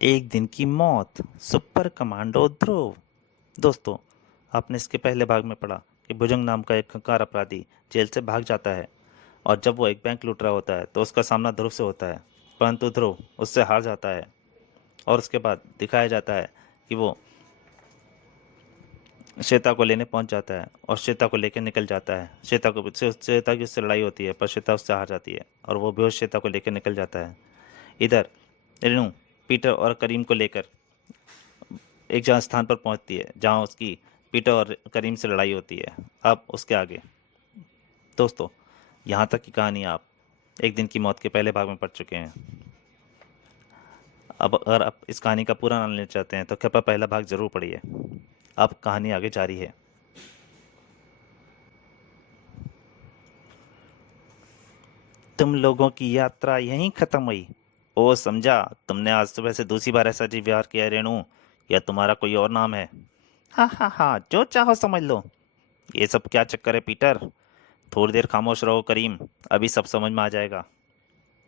एक दिन की मौत, सुपर कमांडो ध्रुव। दोस्तों, आपने इसके पहले भाग में पढ़ा कि भुजंग नाम का एक खूंखार अपराधी जेल से भाग जाता है और जब वो एक बैंक लूट रहा होता है तो उसका सामना ध्रुव से होता है, परंतु ध्रुव उससे हार जाता है। और उसके बाद दिखाया जाता है कि वो श्वेता को लेने पहुंच जाता है और श्वेता को लेकर निकल जाता है। श्वेता की उससे लड़ाई होती है पर श्वेता उससे हार जाती है और वो बेहोश श्वेता को लेकर निकल जाता है। इधर रेनू पीटर और करीम को लेकर एक जहाँ स्थान पर पहुंचती है जहां उसकी पीटर और करीम से लड़ाई होती है। अब उसके आगे दोस्तों, यहाँ तक की कहानी आप एक दिन की मौत के पहले भाग में पढ़ चुके हैं। अब अगर आप इस कहानी का पूरा आनंद लेना चाहते हैं तो कृपया पहला भाग जरूर पढ़िए। अब कहानी आगे जारी है। तुम लोगों की यात्रा यहीं खत्म हुई? ओ समझा, तुमने आज सुबह से दूसरी बार ऐसा अजीब व्यवहार किया है रेणु, या तुम्हारा कोई और नाम है? हाँ हाँ हाँ, जो चाहो समझ लो। ये सब क्या चक्कर है पीटर? थोड़ी देर खामोश रहो करीम, अभी सब समझ में आ जाएगा।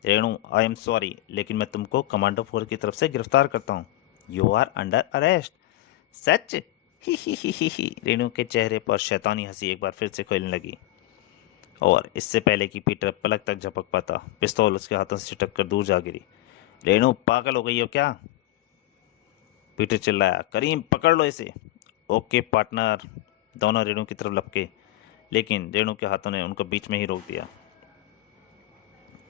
रेणु, आई एम सॉरी, लेकिन मैं तुमको कमांडो 4 की तरफ से गिरफ्तार करता हूँ। You are under arrest. सच? ही। रेणु के चेहरे पर शैतानी हंसी एक बार फिर से खोलने लगी और इससे पहले कि पीटर पलक तक झपक पाता, पिस्तौल उसके हाथों से छिटक कर दूर जा गिरी। रेणु, पागल हो गई हो क्या? पीटर चिल्लाया। करीम, पकड़ लो इसे। Okay partner. दोनों रेणु की तरफ लपके, लेकिन रेणु के हाथों ने उनको बीच में ही रोक दिया।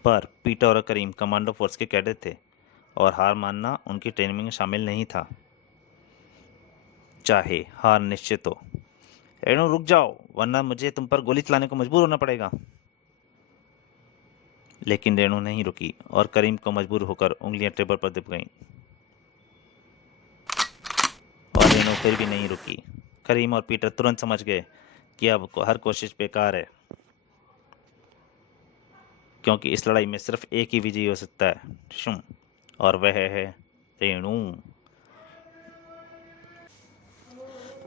पर पीटर और करीम कमांडो फोर्स के कैडेट थे और हार मानना उनकी ट्रेनिंग में शामिल नहीं था, चाहे हार निश्चित हो। रेणु, रुक जाओ, वरना मुझे तुम पर गोली चलाने को मजबूर होना पड़ेगा। लेकिन रेणु नहीं रुकी और करीम को मजबूर होकर उंगलियां टेबल पर दब गईं। और रेणु फिर भी नहीं रुकी। करीम और पीटर तुरंत समझ गए कि अब हर कोशिश बेकार है, क्योंकि इस लड़ाई में सिर्फ एक ही विजयी हो सकता है, शुम, और वह है रेणु।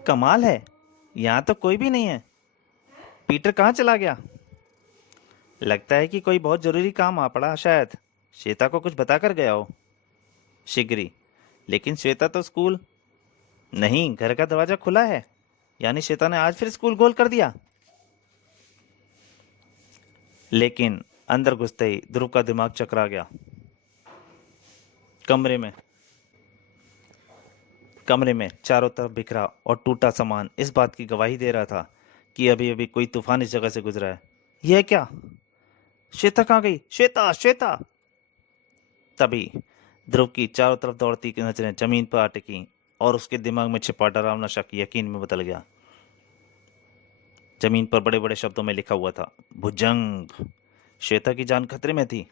कमाल है, यहाँ तो कोई भी नहीं है। पीटर कहाँ चला गया? लगता है कि कोई बहुत जरूरी काम आ पड़ा शायद। श्वेता को कुछ बताकर गया हो। शिगरी, लेकिन श्वेता तो स्कूल। नहीं, घर का दरवाजा खुला है, यानी श्वेता ने आज फिर स्कूल गोल कर दिया। लेकिन अंदर घुसते ही ध्रुव का दिमाग चकरा गया। कमरे में कमरे में चारों तरफ बिखरा और टूटा सामान इस बात की गवाही दे रहा था कि अभी अभी कोई तूफान इस जगह से गुजरा है। यह क्या? श्वेता कहाँ गई? श्वेता, श्वेता! तभी ध्रुव की चारों तरफ दौड़ती की नजरें जमीन पर आ टिकी और उसके दिमाग में छिपा डरावना शक यकीन में बदल गया। जमीन पर बड़े बड़े शब्दों में लिखा हुआ था, भुजंग। श्वेता की जान खतरे में थी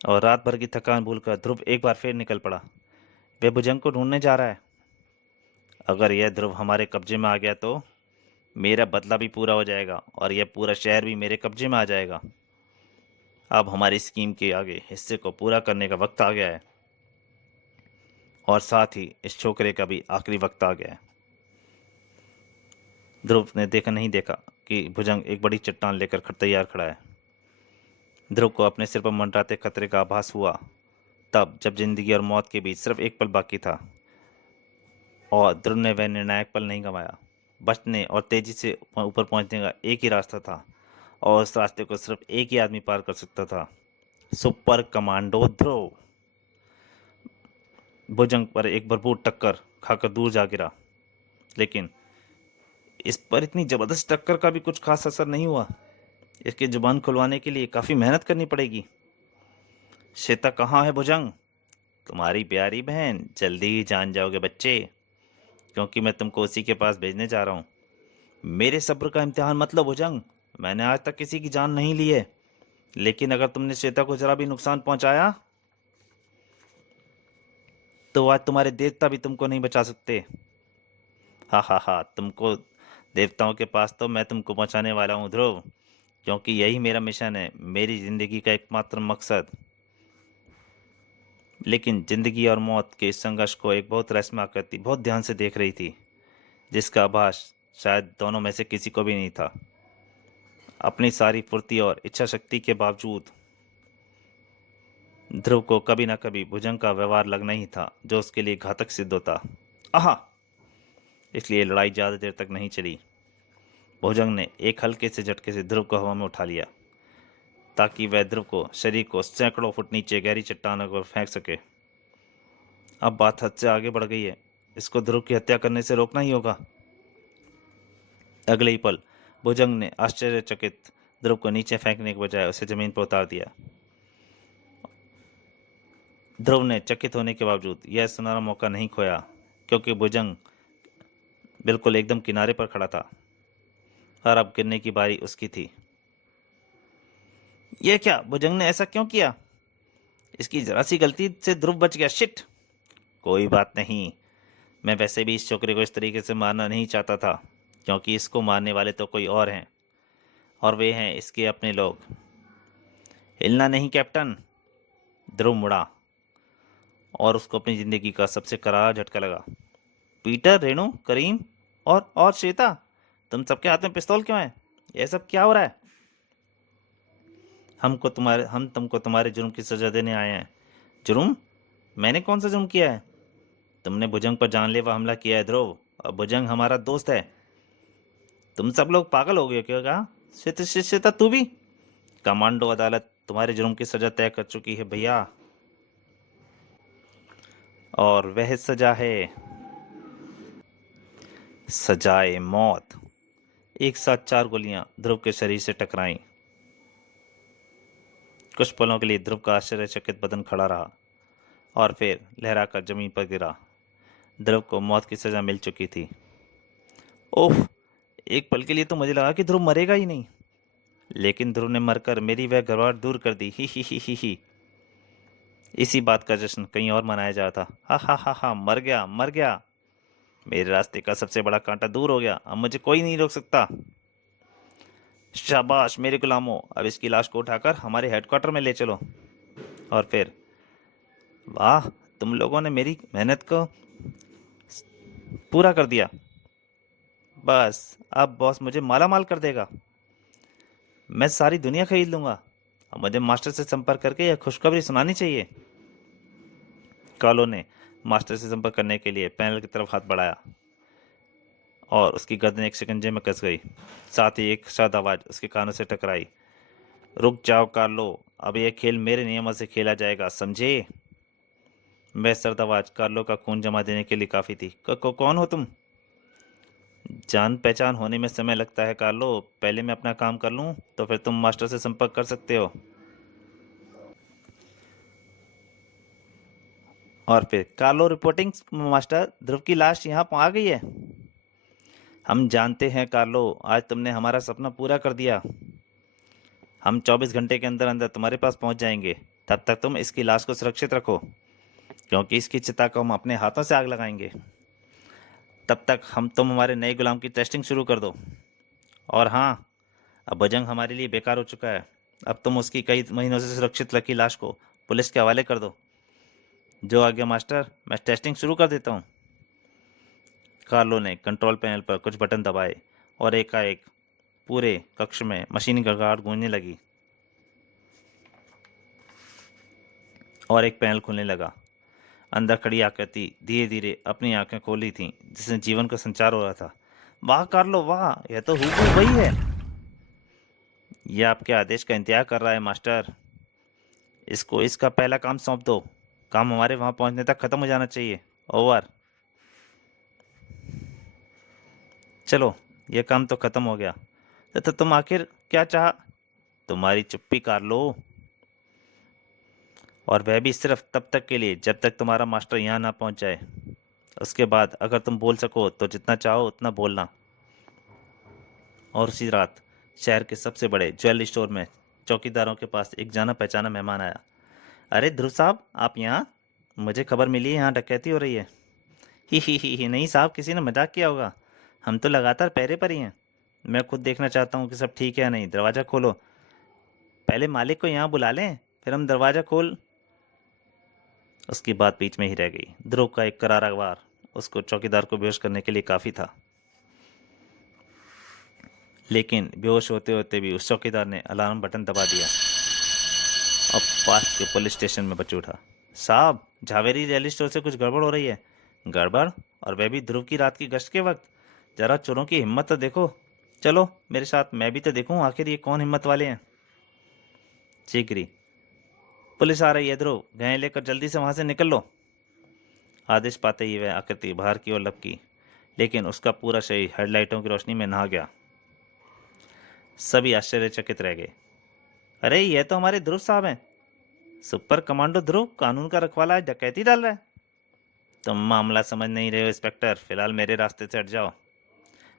और रात भर की थकान भूलकर ध्रुव एक बार फिर निकल पड़ा। वह भुजंग को ढूंढने जा रहा है। अगर यह ध्रुव हमारे कब्जे में आ गया तो मेरा बदला भी पूरा हो जाएगा और यह पूरा शहर भी मेरे कब्जे में आ जाएगा। अब हमारी स्कीम के आगे हिस्से को पूरा करने का वक्त आ गया है और साथ ही इस छोकरे का भी आखिरी वक्त आ गया है। ध्रुव ने नहीं देखा कि भुजंग एक बड़ी चट्टान लेकर तैयार खड़ा है। ध्रुव को अपने सिर पर मंडराते खतरे का आभास हुआ तब जब जिंदगी और मौत के बीच सिर्फ एक पल बाकी था, और ध्रुव ने वह निर्णायक पल नहीं गंवाया। बचने और तेजी से ऊपर पहुंचने का एक ही रास्ता था और उस रास्ते को सिर्फ एक ही आदमी पार कर सकता था, सुपर कमांडो ध्रुव। भुजंग पर एक भरपूर टक्कर खाकर दूर जा गिरा, लेकिन इस पर इतनी जबरदस्त टक्कर का भी कुछ खास असर नहीं हुआ। इसकी जुबान खुलवाने के लिए काफी मेहनत करनी पड़ेगी। श्वेता कहाँ है भुजंग? तुम्हारी प्यारी बहन, जल्दी ही जान जाओगे बच्चे, क्योंकि मैं तुमको उसी के पास भेजने जा रहा हूँ। मेरे सब्र का इम्तिहान मत लो भुजंग। मैंने आज तक किसी की जान नहीं ली है, लेकिन अगर तुमने श्वेता को जरा भी नुकसान पहुंचाया तो आज तुम्हारे देवता भी तुमको नहीं बचा सकते। हा हा हा, तुमको देवताओं के पास तो मैं तुमको पहुंचाने वाला हूँ ध्रुव, क्योंकि यही मेरा मिशन है, मेरी जिंदगी का एकमात्र मकसद। लेकिन जिंदगी और मौत के इस संघर्ष को एक बहुत रहस्यमय आकृति बहुत ध्यान से देख रही थी, जिसका आभास शायद दोनों में से किसी को भी नहीं था। अपनी सारी फुर्ती और इच्छा शक्ति के बावजूद ध्रुव को कभी ना कभी भुजंग का व्यवहार लगना ही था, जो उसके लिए घातक सिद्ध होता। आहा! इसलिए लड़ाई ज्यादा देर तक नहीं चली। भुजंग ने एक हल्के से झटके से ध्रुव को हवा में उठा लिया, ताकि वह ध्रुव को शरीर को सैकड़ों फुट नीचे गहरी चट्टानों पर फेंक सके। अब बात हद से आगे बढ़ गई है। इसको ध्रुव की हत्या करने से रोकना ही होगा। अगले ही पल भुजंग ने आश्चर्यचकित ध्रुव को नीचे फेंकने के बजाय उसे जमीन पर उतार दिया। ध्रुव ने चकित होने के बावजूद यह सुनहरा मौका नहीं खोया, क्योंकि भुजंग बिल्कुल एकदम किनारे पर खड़ा था और अब गिरने की बारी उसकी थी। यह क्या? भुजंग ने ऐसा क्यों किया? इसकी जरा सी गलती से ध्रुव बच गया। शिट! कोई बात नहीं। मैं वैसे भी इस छोकरे को इस तरीके से मारना नहीं चाहता था, क्योंकि इसको मारने वाले तो कोई और हैं, और वे हैं इसके अपने लोग। हिलना नहीं कैप्टन। ध्रुव मुड़ा और उसको अपनी जिंदगी का सबसे करारा झटका लगा। पीटर, रेणु, करीम और श्वेता, तुम सबके हाथ में पिस्तौल क्यों है? यह सब क्या हो रहा है? हम तुमको तुम्हारे जुर्म की सजा देने आए हैं। जुर्म? मैंने कौन सा जुर्म किया है? तुमने भुजंग पर जानलेवा हमला किया है ध्रुव, और भुजंग हमारा दोस्त है। तुम सब लोग पागल हो गए क्या? कहा श्वेता, तू भी? कमांडो अदालत तुम्हारे जुर्म की सजा तय कर चुकी है भैया, और वह सजा है सजाए मौत। एक साथ 4 गोलियां ध्रुव के शरीर से टकराईं। कुछ पलों के लिए ध्रुव का आश्चर्यचकित बदन खड़ा रहा और फिर लहराकर जमीन पर गिरा। ध्रुव को मौत की सजा मिल चुकी थी। ओह! एक पल के लिए तो मुझे लगा कि ध्रुव मरेगा ही नहीं, लेकिन ध्रुव ने मरकर मेरी वह घबराहट दूर कर दी। ही। इसी बात का जश्न कहीं और मनाया जा रहा था। हा, मर गया, मर गया। मेरे रास्ते का सबसे बड़ा कांटा दूर हो गया। अब मुझे कोई नहीं रोक सकता। शाबाश मेरे गुलामों, अब इसकी लाश को उठाकर हमारे हेडक्वार्टर में ले चलो। और फिर, वाह, तुम लोगों ने मेरी मेहनत को पूरा कर दिया। बस अब बॉस मुझे माला माल कर देगा। मैं सारी दुनिया खरीद लूंगा। अब मुझे मास्टर से संपर्क करके यह खुशखबरी सुनानी चाहिए। कालो ने मास्टर से संपर्क करने के लिए पैनल की तरफ हाथ बढ़ाया और उसकी गर्दन एक शिकंजे में कस गई। साथ ही एक शांत आवाज उसके कानों से टकराई। रुक जाओ कार्लो, अब यह खेल मेरे नियमों से खेला जाएगा, समझे? वह सर्द आवाज कार्लो का खून जमा देने के लिए काफी थी। कौन हो तुम? जान पहचान होने में समय लगता है कार्लो। पहले मैं अपना काम कर लूं, तो फिर तुम मास्टर से संपर्क कर सकते हो। और फिर कार्लो रिपोर्टिंग मास्टर, ध्रुव की लाश यहाँ आ गई है। हम जानते हैं कार्लो, आज तुमने हमारा सपना पूरा कर दिया। हम 24 घंटे के अंदर अंदर तुम्हारे पास पहुंच जाएंगे। तब तक तुम इसकी लाश को सुरक्षित रखो, क्योंकि इसकी चिता को हम अपने हाथों से आग लगाएंगे। तब तक तुम हमारे नए गुलाम की टेस्टिंग शुरू कर दो। और हाँ, अब भुजंग हमारे लिए बेकार हो चुका है। अब तुम उसकी कई महीनों से सुरक्षित रखी लाश को पुलिस के हवाले कर दो। जो आज्ञा मास्टर, मैं टेस्टिंग शुरू कर देता हूँ। कार्लो ने कंट्रोल पैनल पर कुछ बटन दबाए और एकाएक पूरे कक्ष में मशीनी गड़गड़ाहट गूंजने लगी और एक पैनल खुलने लगा। अंदर खड़ी आकृति धीरे धीरे अपनी आंखें खोली थी, जिसमें जीवन का संचार हो रहा था। वाह कार्लो, वाह, यह तो हूबहू वही है। यह आपके आदेश का इंतजार कर रहा है मास्टर। इसको इसका पहला काम सौंप दो। काम हमारे वहां पहुंचने तक खत्म हो जाना चाहिए। ओवर। चलो, यह काम तो खत्म हो गया। तो तुम आखिर क्या चाह? तुम्हारी चुप्पी कार्लो, और वह भी सिर्फ तब तक के लिए जब तक तुम्हारा मास्टर यहाँ ना पहुंच जाए। उसके बाद अगर तुम बोल सको तो जितना चाहो उतना बोलना। और उसी रात शहर के सबसे बड़े ज्वेलरी स्टोर में चौकीदारों के पास एक जाना पहचाना मेहमान आया। अरे ध्रुव साहब, आप यहाँ? मुझे खबर मिली है यहाँ डकैती हो रही है। ही नहीं साहब, किसी ने मजाक किया होगा। हम तो लगातार पहरे पर ही हैं। मैं खुद देखना चाहता हूँ कि सब ठीक है या नहीं। दरवाज़ा खोलो। पहले मालिक को यहाँ बुला लें, फिर हम दरवाज़ा खोल। उसकी बात बीच में ही रह गई। ध्रुव का एक करारा वार उसको चौकीदार को बेहोश करने के लिए काफ़ी था, लेकिन बेहोश होते होते भी उस चौकीदार ने अलार्म बटन दबा दिया। और पास के पुलिस स्टेशन में बच उठा। साहब, झावेरी रियल स्टोर से कुछ गड़बड़ हो रही है। गड़बड़? और वह भी ध्रुव की रात की गश्त के वक्त? जरा चोरों की हिम्मत तो देखो। चलो मेरे साथ, मैं भी तो देखूं आखिर ये कौन हिम्मत वाले हैं। चीकरी, पुलिस आ रही है ध्रुव, गए लेकर जल्दी से वहां से निकल लो। आदेश पाते ही वह आकृति बाहर की ओर लपकी, लेकिन उसका पूरा शरीर हेडलाइटों की रोशनी में नहा गया। सभी आश्चर्यचकित रह गए। अरे ये तो हमारे ध्रुव साहब हैं। सुपर कमांडो ध्रुव कानून का रखवाला आज डकैती डाल रहा है। तुम मामला समझ नहीं रहे हो इंस्पेक्टर, फिलहाल मेरे रास्ते से हट जाओ।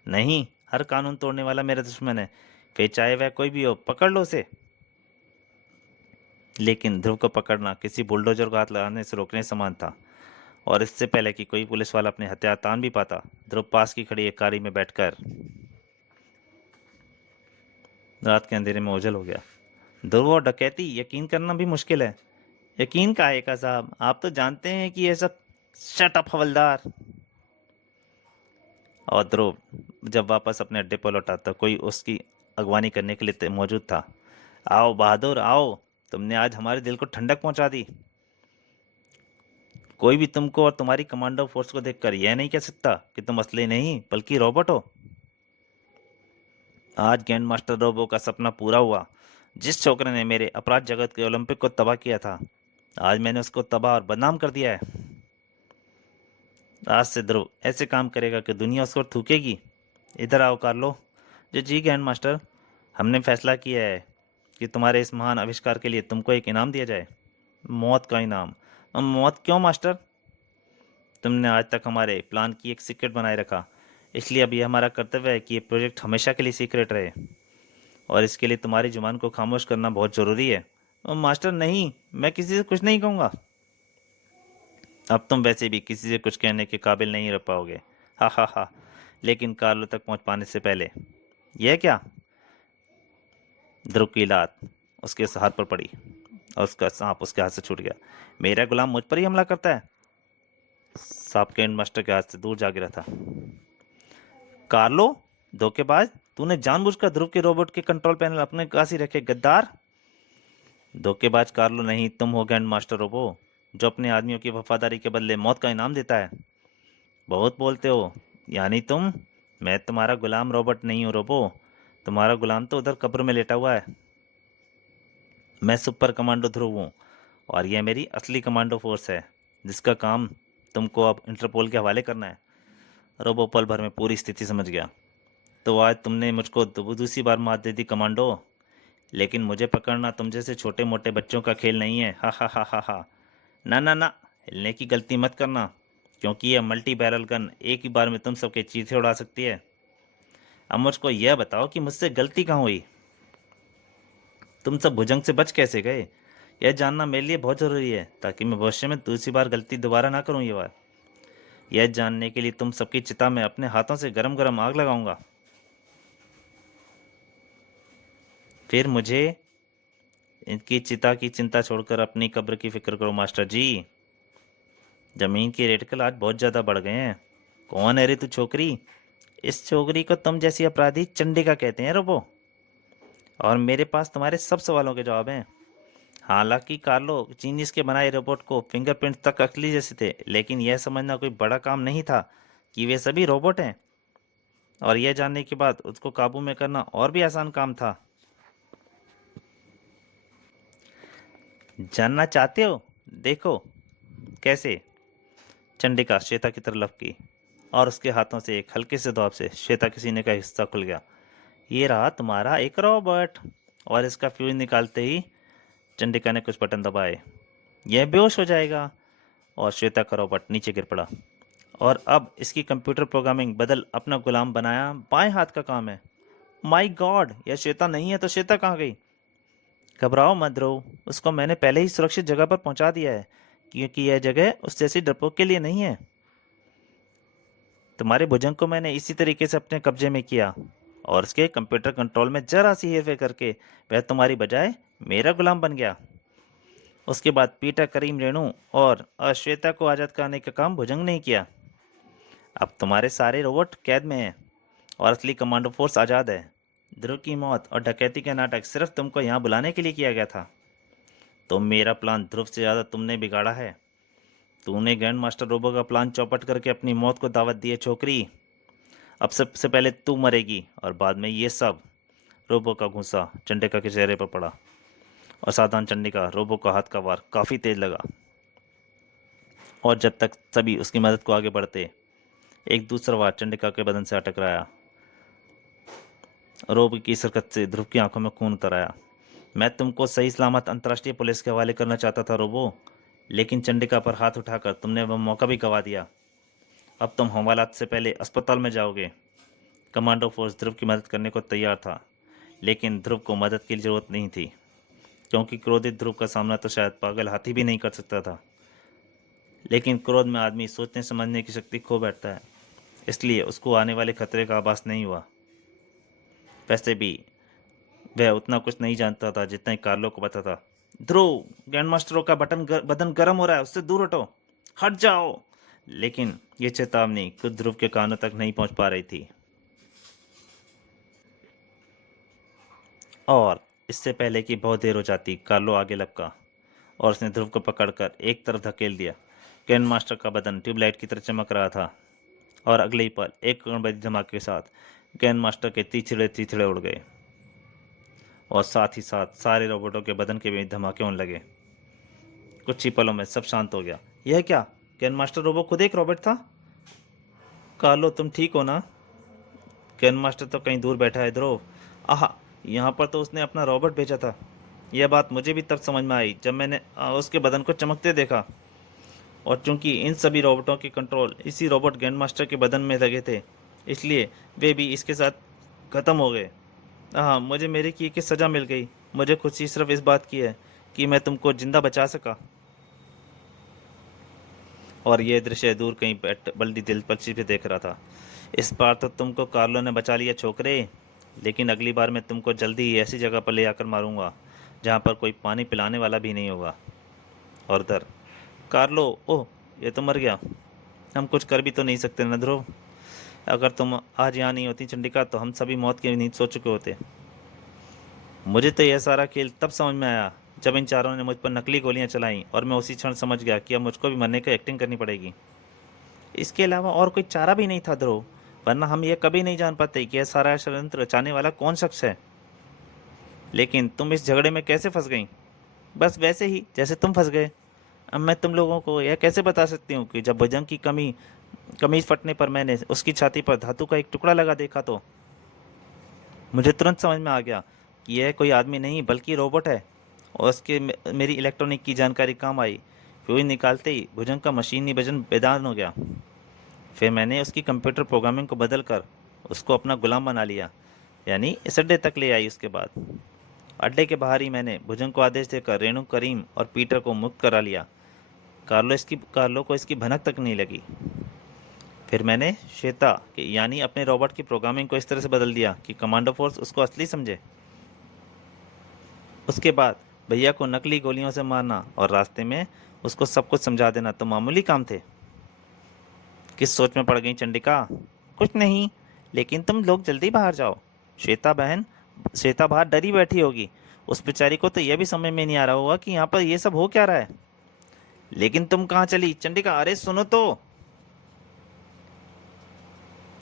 नहीं, हर कानून तोड़ने वाला मेरा दुश्मन है, फिर चाहे वह कोई भी हो, पकड़ लो उसे। लेकिन ध्रुव को पकड़ना किसी बुलडोजर को हाथ लगाने से रोकने समान था, और इससे पहले कि कोई पुलिस वाला अपने हथियार तान भी पाता, ध्रुव पास की खड़ी एक कारी में बैठकर रात के अंधेरे में ओझल हो गया। ध्रुव और डकैती, यकीन करना भी मुश्किल है। यकीन काहे का साहब, आप तो जानते हैं कि ये सब। शट अप हवलदार। और ध्रुव जब वापस अपने अड्डे पर लौटा तो कोई उसकी अगवानी करने के लिए मौजूद था। आओ बहादुर आओ, तुमने आज हमारे दिल को ठंडक पहुंचा दी। कोई भी तुमको और तुम्हारी कमांडो फोर्स को देखकर यह नहीं कह सकता कि तुम असली नहीं बल्कि रोबोट हो। आज ग्रैंड मास्टर रोबो का सपना पूरा हुआ। जिस छोकरे ने मेरे अपराध जगत के ओलंपिक को तबाह किया था, आज मैंने उसको तबाह और बदनाम कर दिया है। आज से ध्रुव ऐसे काम करेगा कि दुनिया उसको थूकेगी। इधर आओ कार्लो। जी ग्रैंड मास्टर, हमने फैसला किया है कि तुम्हारे इस महान आविष्कार के लिए तुमको एक इनाम दिया जाए। मौत का इनाम? मौत क्यों मास्टर? तुमने आज तक हमारे प्लान की एक सीक्रेट बनाए रखा, इसलिए अब यह हमारा कर्तव्य है कि ये प्रोजेक्ट हमेशा के लिए सीक्रेट रहे, और इसके लिए तुम्हारी जुबान को खामोश करना बहुत ज़रूरी है। मास्टर नहीं, मैं किसी से कुछ नहीं कहूँगा। अब तुम वैसे भी किसी से कुछ कहने के काबिल नहीं रह पाओगे। हा हा हा। लेकिन कार्लो तक पहुंच पाने से पहले, यह क्या? ध्रुव की लात उसके हाथ पर पड़ी और उसका सांप उसके हाथ से छूट गया। मेरा गुलाम मुझ पर ही हमला करता है? सांप के मास्टर के हाथ से दूर जा गिरा था। कार्लो, धोखेबाज, तूने जानबूझकर ध्रुव के रोबोट के कंट्रोल पैनल अपने पास ही रखे, गद्दार। धोखेबाज कार्लो नहीं, तुम हो ग्रैंड मास्टर रोबो, जो अपने आदमियों की वफादारी के बदले मौत का इनाम देता है। बहुत बोलते हो। यानी तुम? मैं तुम्हारा गुलाम रोबोट नहीं हूँ रोबो, तुम्हारा गुलाम तो उधर कब्र में लेटा हुआ है। मैं सुपर कमांडो ध्रुव हूँ, और यह मेरी असली कमांडो फोर्स है, जिसका काम तुमको अब इंटरपोल के हवाले करना है। रोबो पल भर में पूरी स्थिति समझ गया। तो आज तुमने मुझको दूसरी बार मात दे दी कमांडो, लेकिन मुझे पकड़ना तुम जैसे छोटे मोटे बच्चों का खेल नहीं है। हा हा हा हा हा। ना ना ना, हिलने की गलती मत करना, क्योंकि यह मल्टी बैरल गन एक ही बार में तुम सबके चीथे उड़ा सकती है। अब मुझको यह बताओ कि मुझसे गलती कहाँ हुई? तुम सब भुजंग से बच कैसे गए? यह जानना मेरे लिए बहुत ज़रूरी है, ताकि मैं भविष्य में दूसरी बार गलती दोबारा ना करूं। ये बार यह जानने के लिए तुम सबकी चिता में अपने हाथों से गरम गरम आग लगाऊंगा। फिर मुझे इनकी चिता की चिंता छोड़कर अपनी कब्र की फिक्र करो मास्टर जी। जमीन के रेट कल आज बहुत ज़्यादा बढ़ गए हैं। कौन है रे तू छोकरी? इस छोकरी को तुम जैसी अपराधी चंडिका कहते हैं रोबो, और मेरे पास तुम्हारे सब सवालों के जवाब हैं। हालांकि कार्लो, चीनीज के बनाए रोबोट को फिंगरप्रिंट तक असली जैसे थे, लेकिन यह समझना कोई बड़ा काम नहीं था कि वे सभी रोबोट हैं, और यह जानने के बाद उसको काबू में करना और भी आसान काम था। जानना चाहते हो? देखो कैसे। चंडिका श्वेता की तरफ लपकी, और उसके हाथों से एक हल्के से दबाव से श्वेता के सीने का हिस्सा खुल गया। ये रहा तुम्हारा एक रोबोट। और इसका फ्यूज निकालते ही चंडिका ने कुछ बटन दबाए। यह बेहोश हो जाएगा, और श्वेता का रोबोट नीचे गिर पड़ा। और अब इसकी कंप्यूटर प्रोग्रामिंग बदल अपना गुलाम बनाया बाएं हाथ का काम है। माय गॉड, यह श्वेता नहीं है तो श्वेता कहाँ गई? घबराओ मत ध्रुव, उसको मैंने पहले ही सुरक्षित जगह पर पहुंचा दिया है, क्योंकि यह जगह उस जैसी डरपोक के लिए नहीं है। तुम्हारे भुजंग को मैंने इसी तरीके से अपने कब्जे में किया, और उसके कंप्यूटर कंट्रोल में जरा सी हेरफेर करके वह तुम्हारी बजाय मेरा गुलाम बन गया। उसके बाद पीटर, करीम, रेणु और श्वेता को आज़ाद कराने का काम भुजंग ने किया। अब तुम्हारे सारे रोबोट कैद में हैं, और असली कमांडो फोर्स आज़ाद है। ध्रुव की मौत और डकैती का नाटक सिर्फ तुमको यहाँ बुलाने के लिए किया गया था। तो मेरा प्लान ध्रुव से ज़्यादा तुमने बिगाड़ा है। तूने ग्रैंड मास्टर रोबो का प्लान चौपट करके अपनी मौत को दावत दी है छोकरी। अब सबसे पहले तू मरेगी और बाद में ये सब। रोबो का घूंसा चंडिका के चेहरे पर पड़ा और सावधान चंडिका, रोबो का हाथ का वार काफ़ी तेज लगा। और जब तक सभी उसकी मदद को आगे बढ़ते, एक दूसरा वार चंडिका के बदन से अटक रहा। रोबो की इस हरकत से ध्रुव की आंखों में खून उतर आया। मैं तुमको सही सलामत अंतर्राष्ट्रीय पुलिस के हवाले करना चाहता था रोबो, लेकिन चंडिका पर हाथ उठाकर तुमने वह मौका भी गंवा दिया। अब तुम हवालात से पहले अस्पताल में जाओगे। कमांडो फोर्स ध्रुव की मदद करने को तैयार था, लेकिन ध्रुव को मदद की जरूरत नहीं थी, क्योंकि क्रोधित ध्रुव का सामना तो शायद पागल हाथी भी नहीं कर सकता था। लेकिन क्रोध में आदमी सोचने समझने की शक्ति खो बैठता है, इसलिए उसको आने वाले खतरे का आभास नहीं हुआ। वैसे भी वह उतना कुछ नहीं जानता था जितना ही कार्लो को पता था। ध्रुव, ग्रैंड मास्टरों का बदन गर्म हो रहा है, उससे दूर हटो, हट जाओ। लेकिन यह चेतावनी खुद ध्रुव के कानों तक नहीं पहुंच पा रही थी। और इससे पहले कि बहुत देर हो जाती, कार्लो आगे लपका और उसने ध्रुव को पकड़कर एक तरफ धकेल दिया। ग्रैंड मास्टर का बदन ट्यूबलाइट की तरह चमक रहा था और अगले ही पल एक कड़बड़ी धमाके के साथ ग्रैंड मास्टर के तीसरे तीसरे उड़ गए और साथ ही साथ सारे रोबोटों के बदन के भी धमाके होने लगे। कुछ ही पलों में सब शांत हो गया। यह क्या? ग्रैंड मास्टर रोबो खुद एक रॉबोट था? कार्लो, तुम ठीक हो ना? ग्रैंड मास्टर तो कहीं दूर बैठा है ध्रुव। आहा, यहाँ पर तो उसने अपना रॉबोट भेजा था। यह बात मुझे भी तब समझ में आई जब मैंने उसके बदन को चमकते देखा। और चूंकि इन सभी रोबोटों के कंट्रोल इसी रोबोट ग्रैंड मास्टर के बदन में लगे थे, इसलिए वे भी इसके साथ ख़त्म हो गए। हाँ, मुझे मेरे किए की सज़ा मिल गई। मुझे खुशी सिर्फ इस बात की है कि मैं तुमको जिंदा बचा सका। और यह दृश्य दूर कहीं बल्दी दिल पक्षी पे देख रहा था। इस बार तो तुमको कार्लो ने बचा लिया छोकरे, लेकिन अगली बार मैं तुमको जल्दी ही ऐसी जगह पर ले आकर मारूंगा जहाँ पर कोई पानी पिलाने वाला भी नहीं होगा। और उधर कार्लो, ओह, ये तो मर गया। हम कुछ कर भी तो नहीं सकते न ध्रुव। अगर तुम आज यहाँ नहीं होती चंडिका, तो हम सभी मौत की नींद सो चुके होते। मुझे तो यह सारा खेल तब समझ में आया जब इन चारों ने मुझ पर नकली गोलियां चलाईं और मैं उसी क्षण समझ गया कि अब मुझको भी मरने की एक्टिंग करनी पड़ेगी। इसके अलावा और कोई चारा भी नहीं था ध्रुव, वरना हम ये कभी नहीं जान पाते कि यह सारा षड्यंत्र रचाने वाला कौन शख्स है। लेकिन तुम इस झगड़े में कैसे फंस गई? बस वैसे ही जैसे तुम फंस गए। अब मैं तुम लोगों को यह कैसे बता सकती हूँ कि जब भुजंग की कमीज फटने पर मैंने उसकी छाती पर धातु का एक टुकड़ा लगा देखा, तो मुझे तुरंत समझ में आ गया कि यह कोई आदमी नहीं बल्कि रोबोट है। और उसके मेरी इलेक्ट्रॉनिक की जानकारी काम आई। फ्यूज निकालते ही भुजंग का मशीनी वजन बेदान हो गया। फिर मैंने उसकी कंप्यूटर प्रोग्रामिंग को बदल कर उसको अपना गुलाम बना लिया, यानी इस अड्डे तक ले आई। उसके बाद अड्डे के बाहर ही मैंने भुजंग को आदेश देकर रेणु, करीम और पीटर को मुक्त करा लिया। कार्लो को इसकी भनक तक नहीं लगी। फिर मैंने श्वेता के यानी अपने रॉबोट की प्रोग्रामिंग को इस तरह से बदल दिया कि कमांडो फोर्स उसको असली समझे। उसके बाद भैया को नकली गोलियों से मारना और रास्ते में उसको सब कुछ समझा देना तो मामूली काम थे। किस सोच में पड़ गई चंडिका? कुछ नहीं, लेकिन तुम लोग जल्दी बाहर जाओ। श्वेता बाहर डरी बैठी होगी। उस बेचारी को तो यह भी समझ में नहीं आ रहा होगा कि यहाँ पर यह सब हो क्या रहा है। लेकिन तुम कहाँ चली चंडिका? अरे सुनो तो।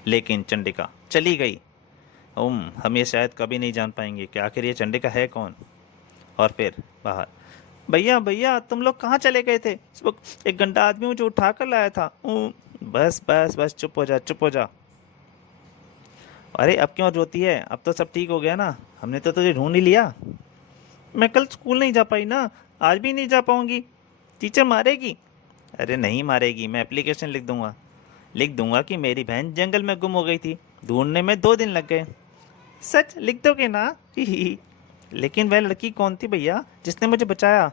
लेकिन चंडिका चली गई। हम ये शायद कभी नहीं जान पाएंगे कि आखिर ये चंडिका है कौन। और फिर बाहर, भैया भैया, तुम लोग कहाँ चले गए थे? इस वक्त एक गंदा आदमी मुझे उठा कर लाया था। बस बस बस, चुप हो जा, चुप हो जा। अरे अब क्यों रोती है? अब तो सब ठीक हो गया ना, हमने तो तुझे ढूंढ ही लिया। मैं कल स्कूल नहीं जा पाई ना, आज भी नहीं जा पाऊंगी। टीचर मारेगी। अरे नहीं मारेगी, मैं एप्लीकेशन लिख दूंगा कि मेरी बहन जंगल में गुम हो गई थी, ढूंढने में 2 दिन लग गए। सच लिख दोगे ना? ही। लेकिन वह लड़की कौन थी भैया जिसने मुझे बचाया?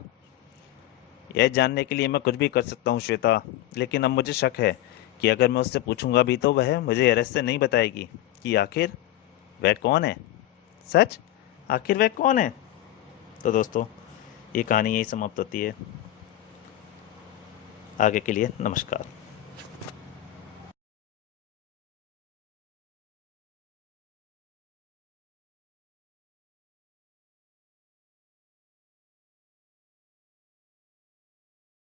यह जानने के लिए मैं कुछ भी कर सकता हूँ श्वेता, लेकिन अब मुझे शक है कि अगर मैं उससे पूछूंगा भी तो वह मुझे रहस्य नहीं बताएगी कि आखिर वह कौन है। सच, आखिर वह कौन है? तो दोस्तों, ये कहानी यही समाप्त होती है। आगे के लिए नमस्कार।